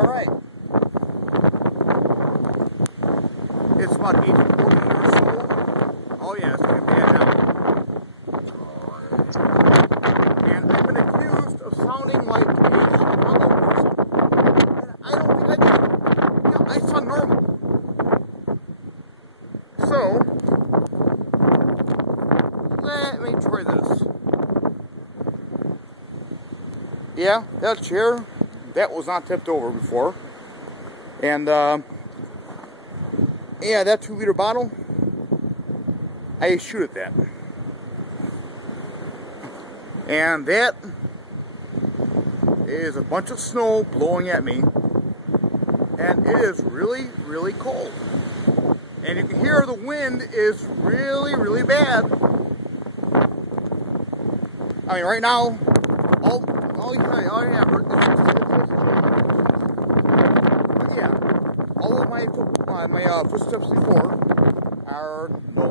Alright. It's about 8:40 or so. Oh yeah, it's getting bad now. And I've been accused of sounding like a hollow person. And I don't think I do. You know, I sound normal. So, let me try this. Yeah, that chair, that was not tipped over before. And, yeah, that 2-liter bottle, I shoot at that. And that is a bunch of snow blowing at me. And it is really, really cold. And you can hear the wind is really, really bad. I mean, right now, all of my footsteps before are no